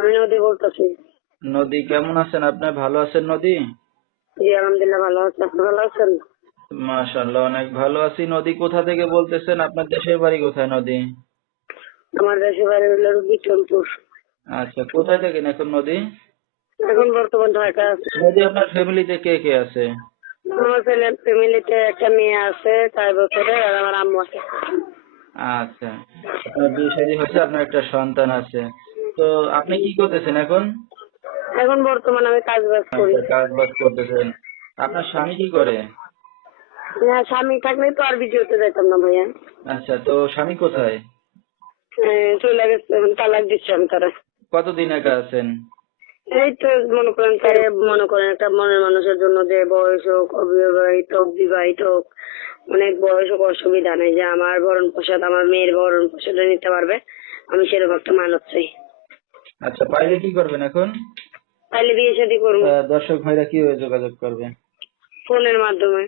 আমি নদী বলতেছি। নদী কেমন আছেন আপনি? ভালো আছেন নদী? জি আলহামদুলিল্লাহ ভালো আছি, আপনি ভালো আছেন? মাশাআল্লাহ, অনেক ভালো আছি। নদী কোথা থেকে বলতেছেন? আপনার দেশের বাড়ি কোথায় নদী? আমার দেশের বাড়ি হলো বিক্রমপুর। আচ্ছা, কোথায় থাকেন এখন নদী? এখন বর্তমান ঢাকা আছে। নদী, আপনার ফ্যামিলিতে কে কে আছে? আমার ফ্যামিলিতে একটা মেয়ে আছে 4 বছরের, আর আমার আম্মু আছে। আচ্ছা, আপনার বিয়ে শাদী হয়েছে, আপনার একটা সন্তান আছে। তো আপনি কি করতেছেন এখন? এখন বর্তমানে আমি কাজ বাজ করি। আচ্ছা, কাজ বাজ করতেছেন। আপনার স্বামী কি করে? হ্যাঁ, স্বামী থাকলে তো আর ভিডিওতে যেতাম না ভাইয়া। আচ্ছা, তো স্বামী কোথায়? চলে গেছে, এখন তালাক দিচ্ছি আমি তারা। কতদিন একা আছেন? এই তো মনে করেন একটা মনের মানুষের জন্য যে বয়স হোক, অবিবাহিত হোক, বিবাহিত হোক, অনেক বয়স হোক, অসুবিধা নেই, যে আমার ভরণ পোষাদ, আমার মেয়ের ভরণ পোষাদ নিতে পারবে, আমি সেরকম একটা মানব চাই। আচ্ছা, পাইলে কি করবেন এখন? তাইলে বিয়ে শাদী করবো দর্শক ভাইরা কিভাবে যোগাযোগ করবে? ফোনের মাধ্যমে।